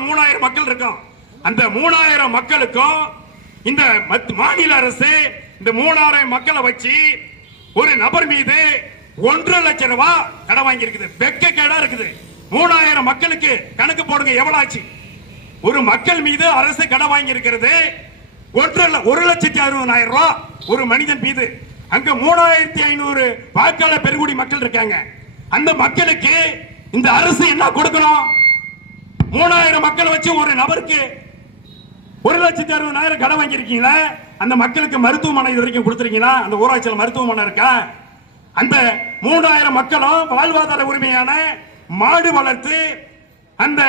மூணாயிரம் மக்கள் இருக்கோம். அந்த மூணாயிரம் மக்களுக்கும் இந்த மத்- மாநில அரசு இந்த மூணாயிரம் மக்களை வச்சு ஒரு நபர் மீது ஒன்றரை லட்சம் ரூபாய் கடன் வாங்கி இருக்குது வெக்க கேடா இருக்குது. மூணாயிரம் மக்களுக்கு கணக்கு போடுங்க எவ்வளவு ஆச்சு ஒரு மக்கள் மீது அரசு கடன் வாங்கி இருக்கிறது ஒன்றரை ஒரு லட்சத்தி அறுபதாயிரம் ரூபாய் ஒரு மனிதன் மீது. அங்க மூணாயிரத்தி ஐநூறு வாக்காளர் பெருங்குடி மக்கள் இருக்காங்க. அந்த மக்களுக்கு இந்த அரசு என்ன கொடுக்கணும்? மூணாயிரம் மக்களை வச்சு ஒரு நபருக்கு ஒரு லட்சத்தி அறுபதாயிரம் கடன் வாங்கியிருக்கீங்களா? அந்த மக்களுக்கு மருத்துவமனை இது வரைக்கும் கொடுத்துருக்கீங்களா? அந்த ஊராட்சியில் மருத்துவமனை இருக்கா? அந்த மூணாயிரம் மக்களும் வாழ்வாதார உரிமையான மாடு வளர்த்து அந்த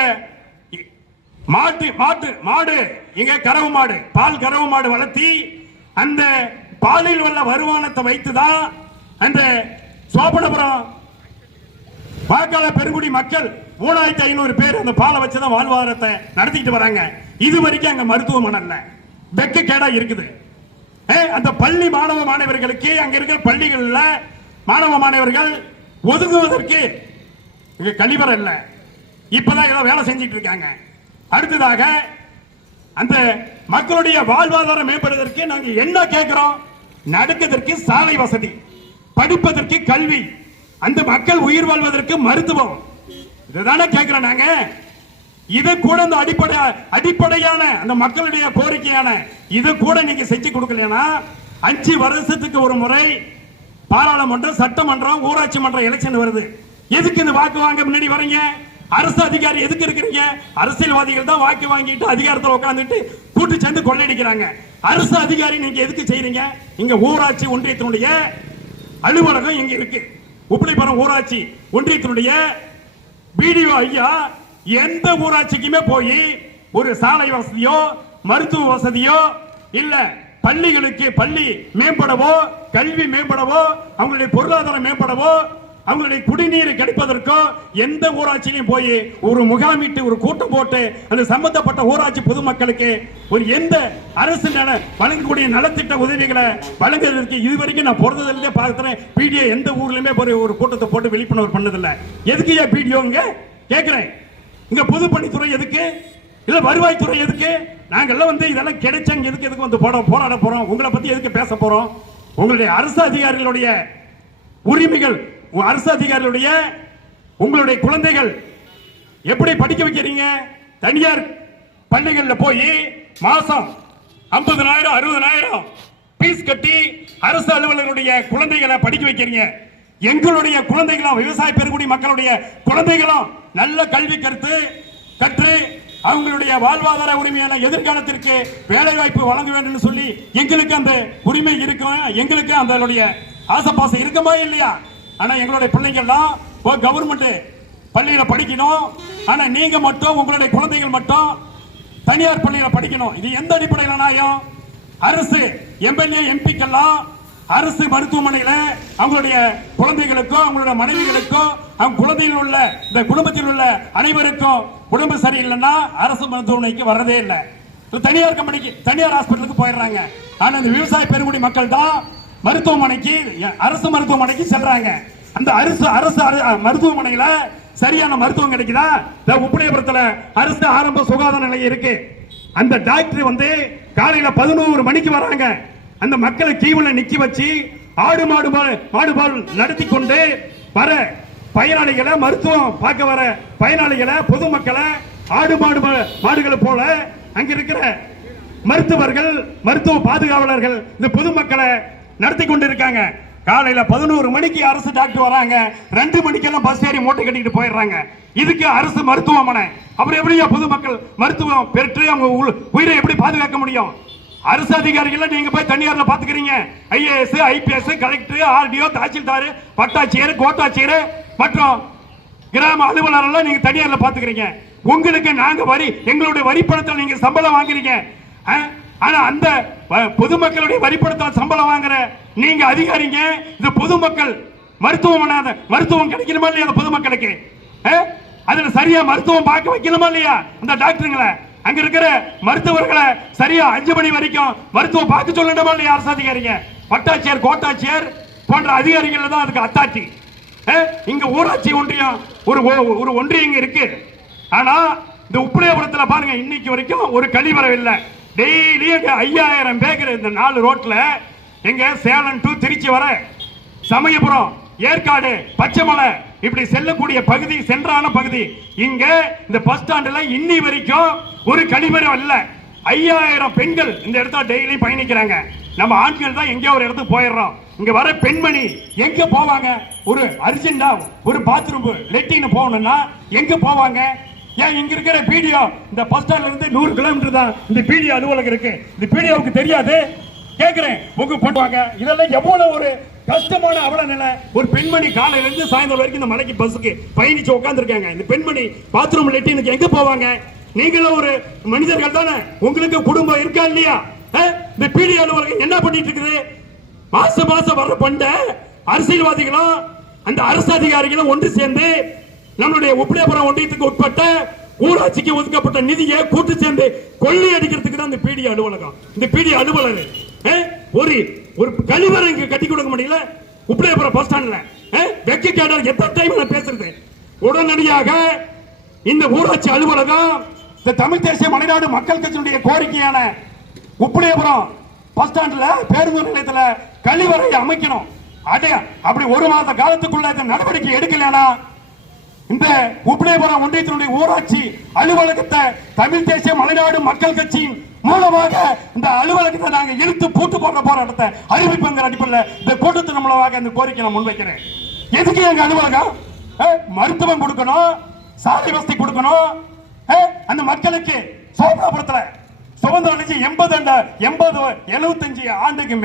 மாட்டு மாட்டு மாடு இங்க கறவு மாடு பால் கறவு மாடு வளர்த்தி அந்த பாலில் உள்ள வருமானத்தை வைத்துதான் அந்த சோபனபுரம் வாக்காள பெருங்குடி மக்கள் மூணாயிரத்தி ஐநூறு பேர் அந்த பாலை வச்சுதான் வாழ்வாதாரத்தை நடத்திட்டு வராங்க. இது வரைக்கும் அங்க மருத்துவமனை இல்ல. வெக்க கேடா இருக்குது. அந்த பள்ளி மாணவ மாணவர்களுக்கு அங்க இருக்கிற பள்ளிகள்ல மாணவ மாணவர்கள் ஒதுங்குவதற்கு இங்க கழிவறை இல்ல. இப்பதான் ஏதோ வேலை செஞ்சிட்டு இருக்காங்க. அடுத்ததாக அந்த மக்களுடைய வாழ்வாதாரம் மேம்படுவதற்கு நாங்க என்ன கேட்கிறோம் நடக்கிறதற்கு சாலை வசதி படிப்பதற்கு கல்வி. அந்த மக்கள் உயிர் வாழ்வதற்கு மருத்துவம். இதுதானே கேட்கிறோம் நாங்க. இது கூட இந்த அடிப்படை அடிப்படையான அந்த மக்களுடைய கோரிக்கையான இது கூட நீங்க செஞ்சு கொடுக்கலனா அஞ்சு வருஷத்துக்கு ஒரு முறை பாராளுமன்றம் சட்டமன்றம் ஊராட்சி மன்றம் எலெக்ஷன் வருது. எதுக்கு இந்த வாக்கு வாங்க முன்னாடி வரீங்க? அரசு அதிகாரி எதுக்கு இருக்கிறீங்க? அரசியல்வாதிகள் தான் வாக்கு வாங்கிட்டு அதிகாரத்தில் உட்காந்துட்டு கூட்டு சேர்ந்து கொள்ளையடிக்கிறாங்க. அரசு அதிகாரி நீங்க எதுக்கு செய்யறீங்க இங்க ஊராட்சி ஒன்றியத்தினுடைய அலுவலகம் இங்க இருக்கு. உப்பிலிபுரம் ஊராட்சி ஒன்றியத்தினுடைய பிடிஓ ஐயா எந்த ஊராட்சிக்குமே போய் ஒரு சாலை வசதியோ மருத்துவ வசதியோ இல்ல பள்ளிகளுக்கு பள்ளி மேம்படவோ கல்வி மேம்படவோ அவங்களுடைய பொருளாதாரம் மேம்படவோ அவங்களுடைய குடிநீர் கிடைப்பதற்கோ எந்த ஊராட்சியிலையும் போய் ஒரு முகாமிட்டு ஒரு கூட்டம் போட்டு அந்த சம்பந்தப்பட்ட ஊராட்சி பொதுமக்களுக்கு ஒரு எந்த அரசு நல வழங்கக்கூடிய நலத்திட்ட உதவிகளை வழங்குவதற்கு இதுவரைக்கும் நான் பிறந்ததிலே பார்க்கிறேன். பிடிஓ எந்த ஊர்லேயுமே போய் ஒரு கூட்டத்தை போட்டு விழிப்புணர்வு பண்ணதில்லை. எதுக்கு ஏன் பிடிஓங்க கேட்கிறேன் இங்க? பொதுப்பணித்துறை எதுக்கு? இல்ல வருவாய்த்துறை எதுக்கு? நாங்கள்லாம் வந்து இதெல்லாம் கிடைச்சாங்க எதுக்கு எதுக்கு வந்து போட போராட போறோம்? உங்களை பத்தி எதுக்கு பேச போறோம்? உங்களுடைய அரசு அதிகாரிகளுடைய உரிமைகள் உங்க அரசு அதிகாரிகளுடைய உங்களுடைய குழந்தைகள் எப்படி படிக்க வைக்கிறீங்க? தனியார் பள்ளிகளில் போய் மாசம் ஐம்பதனாயிரம் அறுபதனாயிரம் பீஸ் கட்டி அரசு அலுவலர்களுடைய குழந்தைகளை படிக்க வைக்கிறீங்க. எங்களுடைய குழந்தைகளும் விவசாய பெருங்குடி மக்களுடைய குழந்தைகளும் நல்ல கல்வி கருத்து கற்று அவங்களுடைய வாழ்வாதார உரிமையான எதிர்காலத்திற்கு வேலை வாய்ப்பு வழங்க வேண்டும் சொல்லி எங்களுக்கு அந்த உரிமை இருக்கும் எங்களுக்கு அதனுடைய பாசம் இருக்குமா இல்லையா? ஆனா எங்களுடைய பிள்ளைங்கள்லாம் கவர்மெண்ட் பள்ளியில படிக்கணும். ஆனா நீங்க மட்டும் உங்களுடைய குழந்தைகள் மட்டும் தனியார் பள்ளியில படிக்கணும். இது எந்த அடிப்படையில நியாயம் அரசு எம்எல்ஏ எம்பிக்கெல்லாம் அரசு மருத்துவமனையில அவங்களுடைய குழந்தைகளுக்கும் அவங்களுடைய மனைவிகளுக்கும் அவங்க குழந்தையில் உள்ள இந்த குடும்பத்தில் உள்ள அனைவருக்கும் குடும்பம் சரியில்லைன்னா அரசு மருத்துவமனைக்கு வர்றதே இல்லை. தனியார் கம்பெனிக்கு தனியார் ஹாஸ்பிட்டலுக்கு போயிடுறாங்க. ஆனா இந்த விவசாய பெருங்குடி மக்கள் தான் மருத்துவமனைக்கு அரசு மருத்துவமனைக்கு செல்றாங்க. அந்த அரசு அரசு அரு- மருத்துவமனையில சரியான மருத்துவம் கிடைக்குதா? இந்த உப்படையபுரத்துல அரசு ஆரம்ப சுகாதார நிலையம் இருக்கு. அந்த டாக்டர் வந்து காலையில பதினோரு மணிக்கு வராங்க. அந்த மக்களை கீவுல நிக்க வச்சு ஆடு மாடு மாடு பால் நடத்தி கொண்டு வர பயனாளிகளை மருத்துவம் பார்க்க வர பயனாளிகளை பொதுமக்களை ஆடு மாடு மாடுகளை போல அங்க இருக்கிற மருத்துவர்கள் மருத்துவ பாதுகாவலர்கள் இந்த பொதுமக்களை நடத்தி கொண்டிருக்காங்க. காலையில பதினோரு மணிக்கு அரசு டாக்டர் வராங்க. ரெண்டு மணிக்கெல்லாம் பஸ் ஏறி மூட்டை கட்டிட்டு போயிடுறாங்க. இதுக்கு அரசு மருத்துவமனை. அப்புறம் எப்படியா பொதுமக்கள் மருத்துவம் பெற்று அவங்க உ- உயிரை எப்படி பாதுகாக்க முடியும்? அரசு அதிகாரிகள் நீங்க போய் தனியார்ல பாத்துக்கிறீங்க. IAS IPS collector RDO tahsildar பட்டாட்சியர் கோட்டாட்சியர் மற்றும் கிராம அலுவலர் எல்லாம் நீங்க தனியார்ல பாத்துக்கிறீங்க. உங்களுக்கு நாங்க வரி எங்களுடைய வரி பணத்தில் நீங்க சம்பளம் வாங்குறீங்க. ஆ? ஆனா அந்த வ- பொதுமக்களுடைய வரி சம்பளம் வாங்குற நீங்க அதிகாரிங்க இந்த பொதுமக்கள் மருத்துவமனை மருத்துவம் கிடைக்கணுமா இல்லையா அந்த பொதுமக்களுக்கு? ஆ? அதுல சரியா மருத்துவம் பார்க்க வைக்கணுமா இல்லையா அந்த டாக்டருங்களை? அங்க இருக்கிற மருத்துவர்களை சரியா அஞ்சு மணி வரைக்கும் மருத்துவம் பார்க்க சொல்லணுமா இல்லையா அரசு அதிகாரிங்க? வட்டாட்சியர் கோட்டாட்சியர் போன்ற அதிகாரிகள் தான் அதுக்கு அத்தாட்சி. இங்க ஊராட்சி ஒன்றியம் ஒரு ஒ- ஒரு ஒன்றியம் இருக்கு. ஆனா இந்த உப்படையபுரத்துல பாருங்க இன்னைக்கு வரைக்கும் ஒரு கழிவறை இல்லை. டெய்லி ஐயாயிரம் பேக்கர் இந்த நாலு ரோட்ல எங்க சேலம் டு திருச்சி வர சமயபுரம் ஏற்காடு பச்சைமலை இப்படி செல்லக்கூடிய பகுதி சென்றான பகுதி. இங்க இந்த பஸ் ஸ்டாண்டில் இன்னி வரைக்கும் ஒரு கழிவறை இல்லை. ஐயாயிரம் பெண்கள் இந்த இடத்துல டெய்லி பயணிக்கிறாங்க. நம்ம ஆண்கள் தான் எங்கேயோ ஒரு இடத்துக்கு போயிடுறோம். இங்க வர பெண்மணி எங்க போவாங்க? ஒரு அர்ஜென்டா ஒரு பாத்ரூம் லெட்டின்னு போகணும்னா எங்க போவாங்க? ஏன் இங்க இருக்கிற பிடிஓ? இந்த பஸ் ஸ்டாண்ட்ல இருந்து நூறு கிலோமீட்டர் தான் இந்த பிடிஓ அலுவலகம் இருக்கு. இந்த பிடிஓவுக்கு தெரியாது. கேக்குறேன். உங்க போட்டுவாங்க இதெல்லாம் எவ்வளவு ஒரு கஷ்டமான அவள நிலை. ஒரு பெண்மணி காலையில இருந்து சாயந்தரம் வரைக்கும் இந்த மலைக்கு பஸ்ஸுக்கு பயணிச்சு உட்காந்துருக்காங்க இந்த பெண்மணி பாத்ரூம் லெட்டினுக்கு எங்க போவாங்க? நீங்களும் ஒரு மனிதர்கள் தானே? உங்களுக்கு குடும்பம் இருக்கா இல்லையா? இந்த பிடி அலுவலகம் என்ன பண்ணிட்டு இருக்குது? மாச மாசம் வர்ற பண்ட அரசியல்வாதிகளும் அந்த அரசு அதிகாரிகளும் ஒன்று சேர்ந்து நம்மளுடைய உப்பிலியபுரம் ஒன்றியத்துக்கு உட்பட்ட ஊராட்சிக்கு ஒதுக்கப்பட்ட நிதியை கூட்டு சேர்ந்து கொள்ளை அடிக்கிறதுக்கு தான் இந்த பிடி அலுவலகம். இந்த பிடி அலுவலர் ஒரு ஒரு கழிவறை இங்க கட்டி கொடுக்க முடியல. உப்பிலியபுரம் பஸ் ஸ்டாண்ட்ல வெக்க கேட்டால் எத்தனை டைம் நான் பேசுறது? உடனடியாக இந்த ஊராட்சி அலுவலகம் இந்த தமிழ் தேசிய மலைநாடு மக்கள் கட்சியினுடைய கோரிக்கையான உப்பிலியபுரம் பஸ் ஸ்டாண்ட்ல பேருந்து நிலையத்தில் கழிவறை அமைக்கணும். அதே அப்படி ஒரு மாத காலத்துக்குள்ள இந்த நடவடிக்கை எடுக்கலன்னா இந்த உப்பிலேபுரம் ஒன்றியத்தினுடைய ஊராட்சி அலுவலகத்தை தமிழ் தேசிய மலைநாடு மக்கள் கட்சியின் மூலமாக இந்த அலுவலகத்தை நாங்க இழுத்து பூட்டு போடுற போராட்டத்தை அறிவிப்புங்கிற அடிப்படையில் இந்த கூட்டத்தின் மூலமாக இந்த கோரிக்கை நான் முன்வைக்கிறேன். எதுக்கு எங்க அலுவலகம்? மருத்துவம் கொடுக்கணும் சாலை வசதி கொடுக்கணும் அந்த மக்களுக்கு சோதனாபுரத்துல சுதந்திரம் அடைஞ்சு எண்பது எண்பது எழுபத்தஞ்சு ஆண்டுக்கு